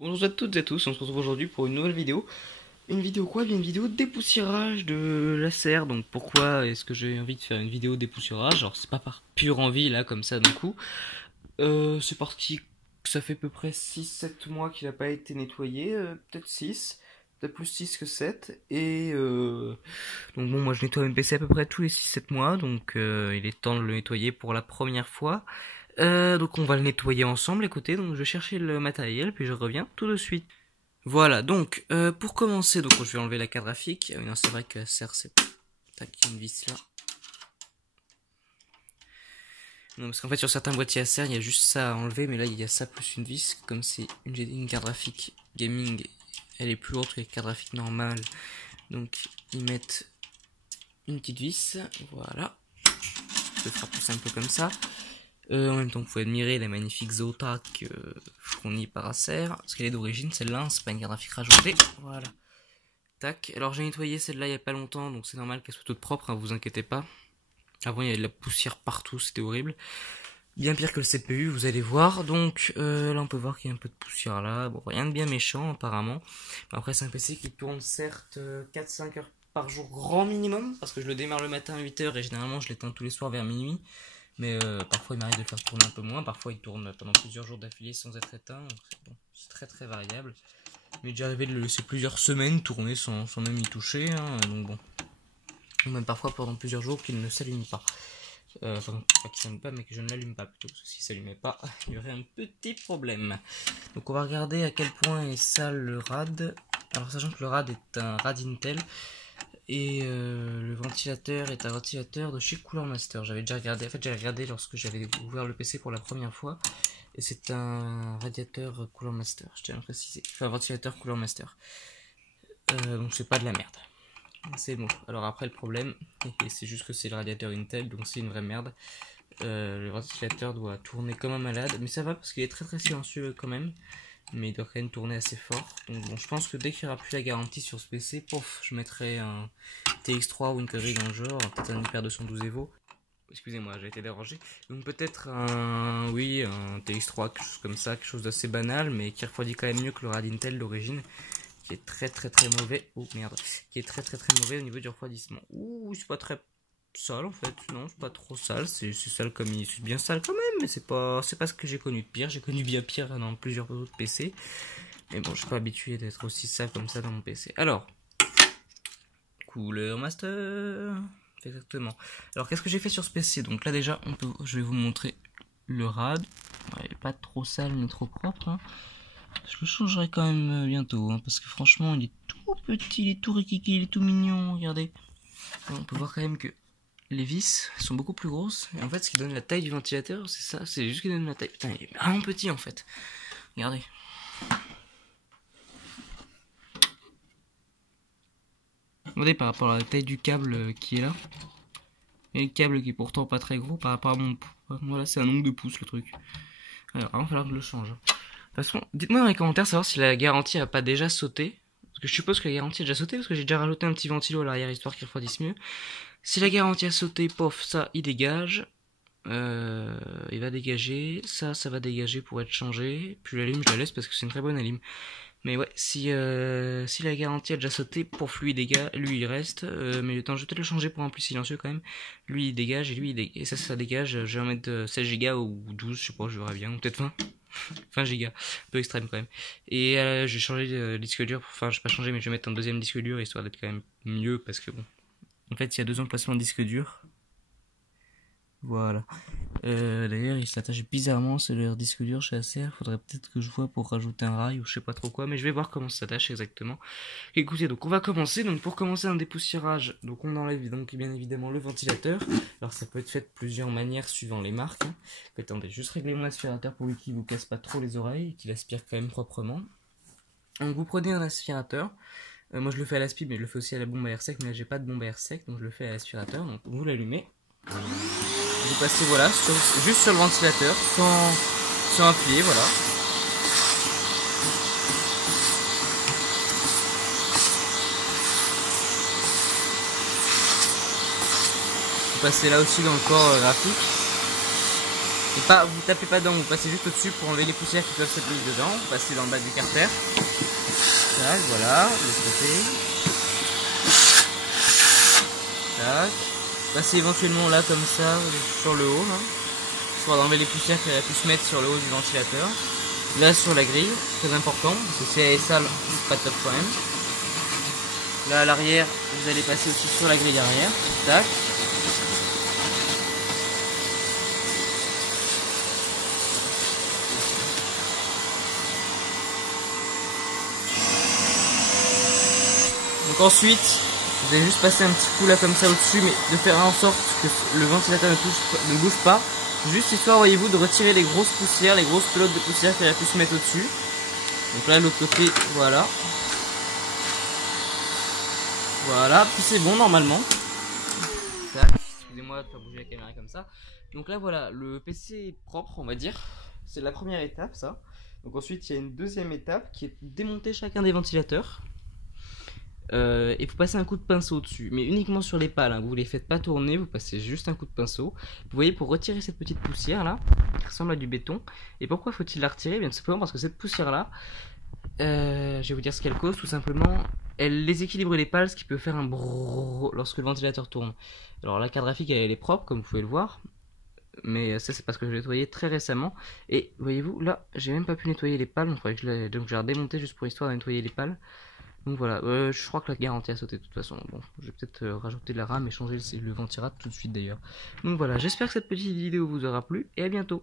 Bonjour à toutes et à tous, on se retrouve aujourd'hui pour une nouvelle vidéo. Une vidéo quoi? Bien une vidéo dépoussiérage de la serre. Donc pourquoi est-ce que j'ai envie de faire une vidéo dépoussiérage? Alors c'est pas par pure envie là comme ça d'un coup. C'est parce que ça fait à peu près 6-7 mois qu'il n'a pas été nettoyé. Peut-être 6, peut-être plus 6 que 7. Donc bon, moi je nettoie mon PC à peu près tous les 6-7 mois. Donc il est temps de le nettoyer pour la première fois. Donc on va le nettoyer ensemble, écoutez, donc je vais chercher le matériel, puis je reviens tout de suite. Voilà, donc pour commencer, donc je vais enlever la carte graphique. Ah oui, non, c'est vrai que ça sert, c'est... Tac, il y a une vis là. Non, parce qu'en fait sur certains boîtiers à serre, il y a juste ça à enlever, mais là il y a ça plus une vis, comme c'est une carte graphique gaming, elle est plus lourde que les cartes graphiques normales. Donc ils mettent une petite vis, voilà. Je vais faire pousser un peu comme ça. En même temps, vous pouvez admirer la magnifique Zotac fournie par Acer, parce qu'elle est d'origine, celle-là, c'est pas une carte graphique rajoutée. Voilà. Tac. Alors j'ai nettoyé celle-là il y a pas longtemps, donc c'est normal qu'elle soit toute propre, hein, vous inquiétez pas. Avant il y avait de la poussière partout, c'était horrible. Bien pire que le CPU, vous allez voir. Donc là on peut voir qu'il y a un peu de poussière là. Bon, rien de bien méchant apparemment. Après c'est un PC qui tourne certes 4-5 heures par jour grand minimum, parce que je le démarre le matin à 8 heures et généralement je l'éteins tous les soirs vers minuit. Mais parfois il m'arrive de le faire tourner un peu moins, parfois il tourne pendant plusieurs jours d'affilée sans être éteint, donc bon, c'est très très variable. Mais j'ai arrivé de le laisser plusieurs semaines tourner sans même y toucher, hein, donc bon. Ou même parfois pendant plusieurs jours qu'il ne s'allume pas. Enfin, pas qu'il s'allume pas, mais que je ne l'allume pas plutôt, parce que s'il s'allumait pas, il y aurait un petit problème. Donc on va regarder à quel point est sale le RAD. Alors sachant que le RAD est un RAD Intel, et le ventilateur est un ventilateur de chez Cooler Master. J'avais déjà regardé, en fait j'ai regardé lorsque j'avais ouvert le PC pour la première fois. Et c'est un radiateur Cooler Master, je tiens à préciser. Enfin un ventilateur Cooler Master. Donc c'est pas de la merde. C'est le mot. Alors après le problème, et c'est juste que c'est le radiateur Intel, donc c'est une vraie merde. Le ventilateur doit tourner comme un malade, mais ça va parce qu'il est très très silencieux quand même. Mais il doit quand même tourner assez fort. Donc bon, je pense que dès qu'il n'y aura plus la garantie sur ce PC, pof, je mettrai un TX3 ou une connerie dans le genre, peut-être un Hyper 212 Evo. Excusez-moi, j'ai été dérangé. Donc peut-être un, oui, un TX3, quelque chose comme ça, quelque chose d'assez banal, mais qui refroidit quand même mieux que le RAD Intel d'origine, qui est très très très mauvais. Oh merde, qui est très très très mauvais au niveau du refroidissement. Ouh, c'est pas très sale en fait, non, c'est pas trop sale, c'est sale comme il c'est bien sale quand même, mais c'est pas ce que j'ai connu de pire. J'ai connu bien pire dans plusieurs autres PC, mais bon, je suis pas habitué d'être aussi sale comme ça dans mon PC. Alors, Cooler Master, exactement. Alors qu'est-ce que j'ai fait sur ce PC? Donc là déjà, je vais vous montrer le RAD. Ouais, il est pas trop sale mais trop propre, hein. Je le changerai quand même bientôt, hein, parce que franchement il est tout petit, il est tout rikiki, il est tout mignon, regardez. On peut voir quand même que les vis sont beaucoup plus grosses. Et en fait, ce qui donne la taille du ventilateur, c'est ça. C'est juste ce qui donne la taille. Putain, il est vraiment petit en fait. Regardez. Regardez par rapport à la taille du câble qui est là. Et le câble qui est pourtant pas très gros par rapport à mon... Voilà, c'est un nombre de pouces le truc. Alors, il va falloir que je le change. De toute façon, dites-moi dans les commentaires savoir si la garantie a pas déjà sauté. Parce que je suppose que la garantie a déjà sauté, parce que j'ai déjà rajouté un petit ventilo à l'arrière histoire qu'il refroidisse mieux. Si la garantie a sauté, pof, ça, il dégage. Il va dégager. Ça va dégager pour être changé. Puis l'allume, je la laisse parce que c'est une très bonne allume. Mais ouais, si la garantie a déjà sauté, pof, lui il dégage, lui il reste. Mais attends, je vais peut-être le changer pour un plus silencieux quand même. Lui il dégage et lui il dégage. Et ça dégage. Je vais en mettre 16 Go ou 12, je sais pas, je verrai bien. Ou peut-être 20. 20 Go. Un peu extrême quand même. Et je vais changer de disque dur. Enfin, je vais pas changer, mais je vais mettre un deuxième disque dur histoire d'être quand même mieux parce que bon. En fait, il y a deux emplacements de disque dur. Voilà. D'ailleurs, il s'attache bizarrement sur leur disque dur chez Acer. Faudrait peut-être que je vois pour rajouter un rail ou je sais pas trop quoi, mais je vais voir comment ça s'attache exactement. Écoutez, donc on va commencer. Donc pour commencer un dépoussiérage, donc on enlève donc bien évidemment le ventilateur. Alors ça peut être fait de plusieurs manières suivant les marques. Attendez, juste régler mon aspirateur pour qu'il vous casse pas trop les oreilles et qu'il aspire quand même proprement. Donc vous prenez un aspirateur. Moi je le fais à l'aspi, mais je le fais aussi à la bombe à air sec, mais là j'ai pas de bombe à air sec, donc je le fais à l'aspirateur. Donc vous l'allumez. Vous passez voilà, juste sur le ventilateur, sans appuyer, voilà. Vous passez là aussi dans le corps graphique. Et pas, vous tapez pas dedans, vous passez juste au-dessus pour enlever les poussières qui peuvent s'être mises dedans. Vous passez dans le bas du carter. Tac, voilà, de l'autre côté. Tac. Passez éventuellement là comme ça, sur le haut, hein, histoire d'enlever les poussières qui auraient pu se mettre sur le haut du ventilateur. Là sur la grille, très important, parce que si elle est sale, c'est pas top quand même. Là à l'arrière, vous allez passer aussi sur la grille arrière. Tac. Donc ensuite, vous allez juste passer un petit coup là comme ça au-dessus, mais de faire en sorte que le ventilateur ne bouge pas. Juste histoire, voyez-vous, de retirer les grosses poussières, les grosses pelotes de poussière qui auraient pu se mettre au-dessus. Donc là, de l'autre côté, voilà. Voilà, puis c'est bon normalement. Excusez-moi de faire bouger la caméra comme ça. Donc là, voilà, le PC est propre, on va dire. C'est la première étape, ça. Donc ensuite, il y a une deuxième étape qui est de démonter chacun des ventilateurs. Et vous passez un coup de pinceau dessus, mais uniquement sur les pales, hein. Vous les faites pas tourner, vous passez juste un coup de pinceau. Vous voyez, pour retirer cette petite poussière là, qui ressemble à du béton. Et pourquoi faut-il la retirer? Bien simplement parce que cette poussière là, je vais vous dire ce qu'elle cause, tout simplement. Elle déséquilibre les pales, ce qui peut faire un brrrr lorsque le ventilateur tourne. Alors la carte graphique elle est propre, comme vous pouvez le voir. Mais ça c'est parce que je l'ai nettoyé très récemment. Et voyez-vous, là, j'ai même pas pu nettoyer les pales. Donc je vais la redémonter juste pour histoire de nettoyer les pales. Donc voilà, je crois que la garantie a sauté de toute façon. Bon, je vais peut-être rajouter de la RAM et changer le ventirad tout de suite d'ailleurs. Donc voilà, j'espère que cette petite vidéo vous aura plu et à bientôt.